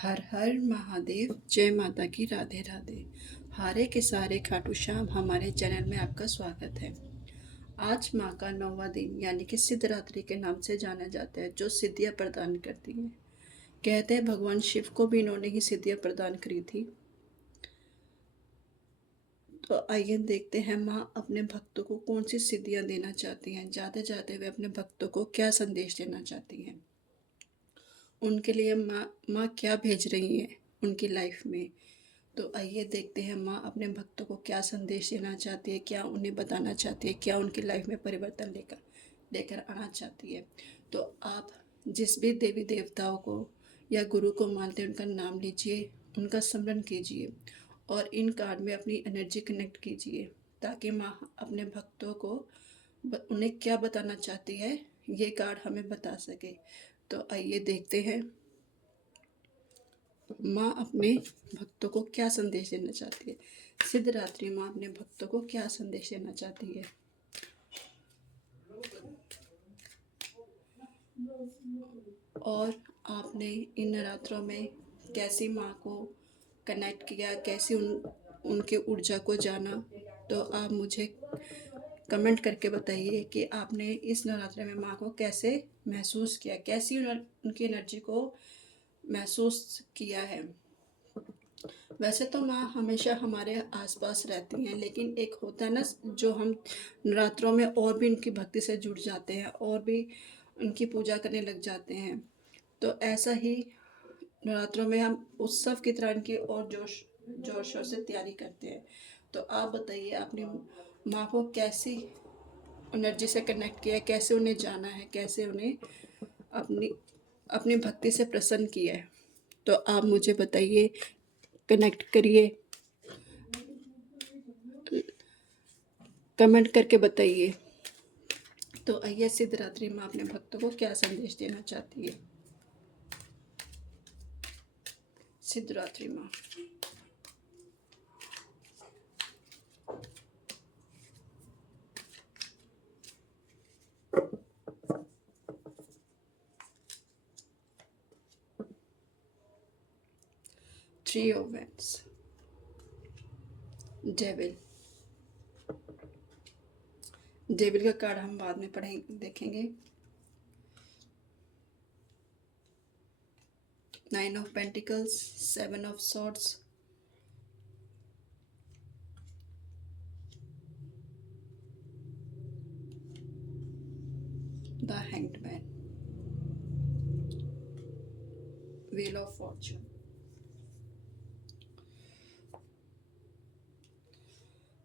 हर हर महादेव, जय माता की, राधे राधे। हारे के सारे खाटू श्याम हमारे चैनल में आपका स्वागत है। आज माँ का 9वां दिन यानी कि सिद्धरात्रि के नाम से जाना जाता है, जो सिद्धियाँ प्रदान करती है। कहते हैं भगवान शिव को भी इन्होंने ही सिद्धियाँ प्रदान करी थी। तो आइए देखते हैं माँ अपने भक्तों को कौन सी सिद्धियाँ देना चाहती हैं। जाते जाते वे अपने भक्तों को क्या संदेश देना चाहती हैं, उनके लिए माँ क्या भेज रही हैं उनकी लाइफ में। तो आइए देखते हैं माँ अपने भक्तों को क्या संदेश देना चाहती है, क्या उन्हें बताना चाहती है, क्या उनकी लाइफ में परिवर्तन लेकर लेकर आना चाहती है। तो आप जिस भी देवी देवताओं को या गुरु को मानते हैं, उनका नाम लीजिए, उनका स्मरण कीजिए और इन कार्ड में अपनी एनर्जी कनेक्ट कीजिए, ताकि माँ अपने भक्तों को उन्हें क्या बताना चाहती है ये कार्ड हमें बता सके। तो आइए देखते हैं माँ अपने भक्तों को क्या संदेश देना चाहती है। सिद्धरात्रि माँ अपने भक्तों को क्या संदेश देना चाहती है। और आपने इन नवरात्रों में कैसी माँ को कनेक्ट किया, कैसी उनके ऊर्जा को जाना, तो आप मुझे कमेंट करके बताइए कि आपने इस नवरात्रि में माँ को कैसे महसूस किया, कैसी उनकी एनर्जी को महसूस किया है। वैसे तो माँ हमेशा हमारे आसपास रहती हैं, लेकिन एक होता है ना, जो हम नवरात्रों में और भी उनकी भक्ति से जुड़ जाते हैं और भी उनकी पूजा करने लग जाते हैं। तो ऐसा ही नवरात्रों में हम उत्सव की तरह इनकी और जोर शोर से तैयारी करते हैं। तो आप बताइए अपनी माँ को कैसी एनर्जी से कनेक्ट किया है, कैसे उन्हें जाना है, कैसे उन्हें अपनी अपनी भक्ति से प्रसन्न किया है। तो आप मुझे बताइए, कनेक्ट करिए, कमेंट करके बताइए। तो आइए सिद्धरात्रि माँ अपने भक्तों को क्या संदेश देना चाहती है। सिद्धरात्रि माँ। Three of wands, devil. Devil का कार्ड हम बाद में पढ़ेंगे, देखेंगे। Nine of pentacles, seven of swords, the hanged man, wheel of Fortune.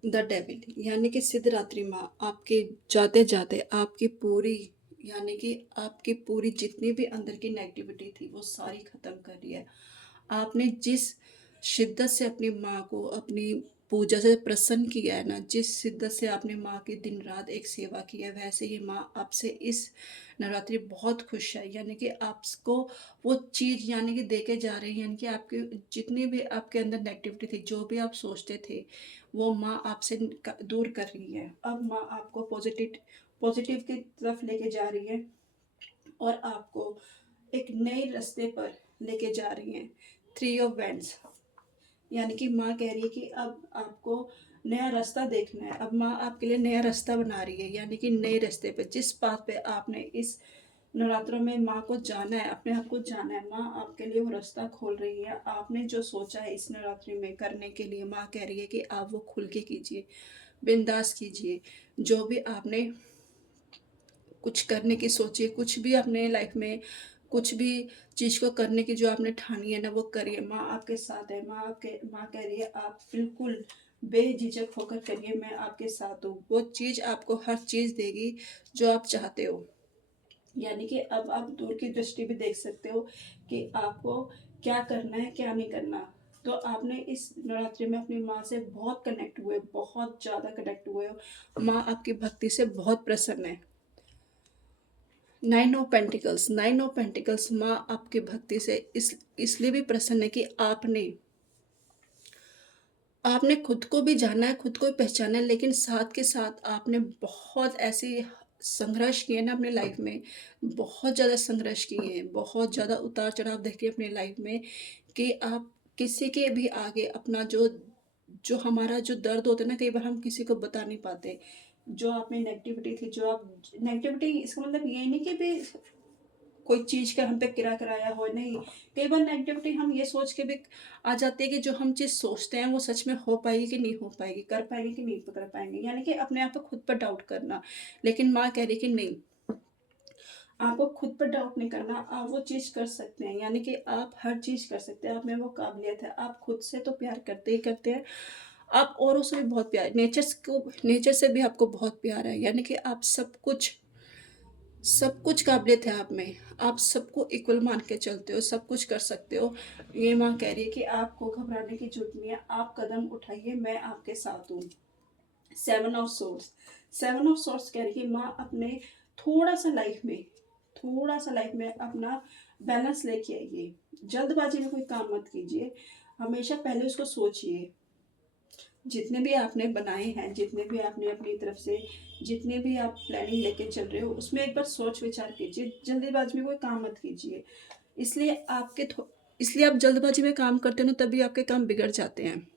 The devil यानी कि सिद्धरात्रि माँ आपके जाते जाते आपकी पूरी यानी कि आपकी पूरी जितनी भी अंदर की नेगेटिविटी थी वो सारी ख़त्म कर रही है। आपने जिस शिद्दत से अपनी माँ को अपनी पूजा से प्रसन्न किया है ना, जिस शिद्दत से आपने माँ की दिन रात एक सेवा की है, वैसे ही माँ आपसे इस नवरात्रि बहुत खुश है। यानी कि आपको वो चीज़ यानी कि दे के जा रही है, यानी कि आपके जितनी भी आपके अंदर नेगेटिविटी थी, जो भी आप सोचते थे, वो माँ आपसे दूर कर रही है। अब माँ आपको पॉजिटिव पॉजिटिव की तरफ लेके जा रही है और आपको एक नए रास्ते पर लेके जा रही हैं। थ्री ऑफ वैंड्स यानी कि माँ कह रही है कि अब आपको नया रास्ता देखना है। अब माँ आपके लिए नया रास्ता बना रही है, यानी कि नए रास्ते पे, जिस बात पे आपने इस नवरात्रों में माँ को जाना है, अपने आप को जाना है, माँ आपके लिए वो रास्ता खोल रही है। आपने जो सोचा है इस नवरात्रि में करने के लिए, माँ कह रही है कि आप वो खुल के कीजिए, बिंदास कीजिए। जो भी आपने कुछ करने की सोचिए, कुछ भी अपने लाइफ में कुछ भी चीज़ को करने की जो आपने ठानी है ना, वो करिए। माँ आपके साथ है। माँ कह रही है आप बिल्कुल बेझिझक होकर करिए, मैं आपके साथ हूँ। वो चीज़ आपको हर चीज़ देगी जो आप चाहते हो। यानी कि अब आप दूर की दृष्टि भी देख सकते हो कि आपको क्या करना है, क्या नहीं करना। तो आपने इस नवरात्रि में अपनी माँ से बहुत कनेक्ट हुए, बहुत ज़्यादा कनेक्ट हुए हो। माँ आपकी भक्ति से बहुत प्रसन्न है। नाइन ऑफ पेंटिकल्स माँ आपकी भक्ति से इसलिए भी प्रसन्न है कि आपने आपने खुद को भी जाना है, खुद को भी पहचाना है, लेकिन साथ के साथ आपने बहुत ऐसी संघर्ष किए ना अपने लाइफ में, बहुत ज़्यादा संघर्ष किए हैं, बहुत ज़्यादा उतार-चढ़ाव देखे अपने लाइफ में, कि आप किसी के भी आगे अपना जो जो हमारा जो दर्द होता है ना, कई बार हम किसी को बता नहीं पाते। जो आप में नेगेटिविटी थी, जो आप नेगेटिविटी, इसका मतलब ये नहीं कि भी कोई चीज़ का हम पे किरा कराया हो, नहीं। कई बार नेगेटिविटी हम ये सोच के भी आ जाती है कि जो हम चीज़ सोचते हैं वो सच में हो पाएगी कि नहीं हो पाएगी, कर पाएँगे कि नहीं कर पाएँगे, यानी कि अपने आप पे खुद पर डाउट करना। लेकिन माँ कह रही कि नहीं, आपको खुद पर डाउट नहीं करना, आप वो चीज़ कर सकते हैं, यानी कि आप हर चीज़ कर सकते हैं, आप में वो काबिलियत है। आप खुद से तो प्यार करते ही करते हैं, आप औरों से भी बहुत प्यार, नेचर से भी आपको बहुत प्यार है, यानी कि आप सब कुछ काबिलियत है आप में। आप सबको इक्वल मान के चलते हो, सब कुछ कर सकते हो। ये माँ कह रही है कि आपको घबराने की ज़रूरत नहीं है, आप कदम उठाइए, मैं आपके साथ हूँ। 7 ऑफ सोर्ड्स, 7 ऑफ सोर्ड्स कह रही है माँ, अपने थोड़ा-सा लाइफ में थोड़ा-सा लाइफ में अपना बैलेंस लेके आइए। जल्दबाज़ी में कोई काम मत कीजिए, हमेशा पहले उसको सोचिए। जितने भी आपने बनाए हैं, जितने भी आपने अपनी तरफ से, जितने भी आप प्लानिंग लेके चल रहे हो, उसमें एक बार सोच विचार कीजिए, जल्दीबाजी में कोई काम मत कीजिए। इसलिए आपके थो इसलिए आप जल्दबाजी में काम करते हो ना, तभी आपके काम बिगड़ जाते हैं।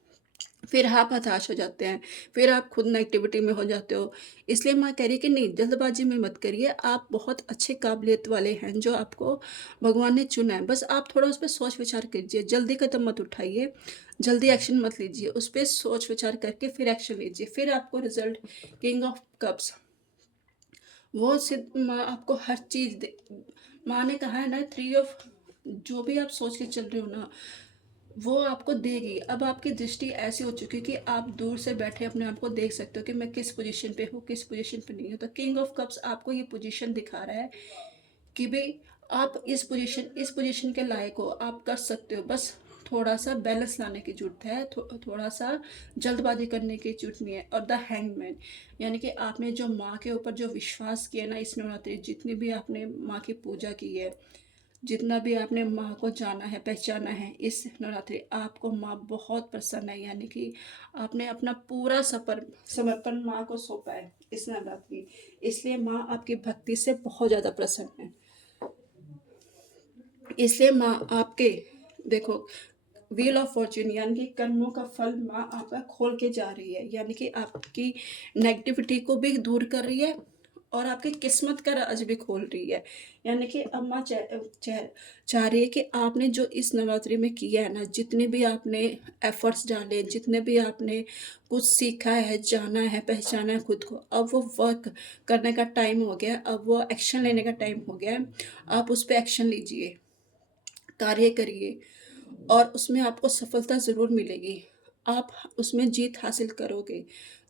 फिर आप हताश हो जाते हैं, फिर आप खुद नेगेटिविटी में हो जाते हो। इसलिए माँ कह रही है कि नहीं, जल्दबाजी में मत करिए, आप बहुत अच्छे काबिलियत वाले हैं, जो आपको भगवान ने चुना है। बस आप थोड़ा उस पे सोच विचार कीजिए, जल्दी कदम मत उठाइए, जल्दी एक्शन मत लीजिए, उस पे सोच विचार करके फिर एक्शन लीजिए, फिर आपको रिज़ल्ट, किंग ऑफ कप्स, वो सिर्फ़ माँ आपको हर चीज़ दे। माँ ने कहा है ना, 3 ऑफ, जो भी आप सोच के चल रहे हो ना, वो आपको देगी। अब आपकी दृष्टि ऐसी हो चुकी है कि आप दूर से बैठे अपने आप को देख सकते हो कि मैं किस पोज़ीशन पे हूँ, किस पोज़ीशन पे नहीं हूँ। तो किंग ऑफ कप्स आपको ये पोज़ीशन दिखा रहा है कि भई आप इस पोज़ीशन के लायक हो, आप कर सकते हो। बस थोड़ा-सा बैलेंस लाने की ज़रूरत है, थोड़ा-सा जल्दबाज़ी करने की ज़रूरत नहीं है। और द हैंगमैन, यानी कि आपने जो माँ के ऊपर जो विश्वास किया ना इस नवरात्रि, जितनी भी आपने माँ की पूजा की है, जितना भी आपने माँ को जाना है, पहचाना है, इस नवरात्रि आपको माँ बहुत प्रसन्न है, यानी कि आपने अपना पूरा समर्पण माँ को सौंपा है इस नवरात्रि। इसलिए माँ आपकी भक्ति से बहुत ज़्यादा प्रसन्न है। इसलिए माँ आपके, देखो, व्हील ऑफ फॉर्च्यून, यानी कि कर्मों का फल माँ आपका खोल के जा रही है, यानी कि आपकी नेगेटिविटी को भी दूर कर रही है और आपकी किस्मत का राज भी खोल रही है। यानी कि अब माँ चाह रही है कि आपने जो इस नवरात्रि में किया है ना, जितने भी आपने एफर्ट्स डाले, जितने भी आपने कुछ सीखा है, जाना है, पहचाना है खुद को, अब वो वर्क करने का टाइम हो गया है, अब वो एक्शन लेने का टाइम हो गया है। आप उस पर एक्शन लीजिए, कार्य करिए, और उसमें आपको सफलता ज़रूर मिलेगी। आप उसमें जीत हासिल करोगे।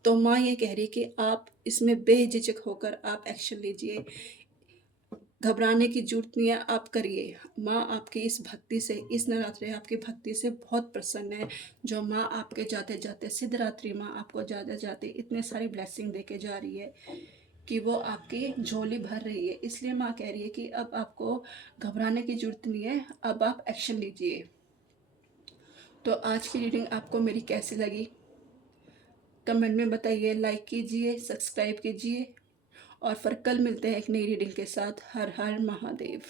तो माँ ये कह रही है कि आप इसमें बेझिझक होकर आप एक्शन लीजिए, घबराने की ज़रूरत नहीं है, आप करिए। माँ आपकी इस भक्ति से, इस नवरात्रि आपकी भक्ति से बहुत प्रसन्न है, जो माँ आपके जाते-जाते, सिद्धरात्रि माँ आपको जाते-जाते इतने सारी ब्लेसिंग देके जा रही है कि वो आपकी झोली भर रही है। इसलिए माँ कह रही है कि अब आपको घबराने की ज़रूरत नहीं है, अब आप एक्शन लीजिए। तो आज की रीडिंग आपको मेरी कैसी लगी, कमेंट में बताइए, लाइक कीजिए, सब्सक्राइब कीजिए, और फिर कल मिलते हैं एक नई रीडिंग के साथ। हर हर महादेव।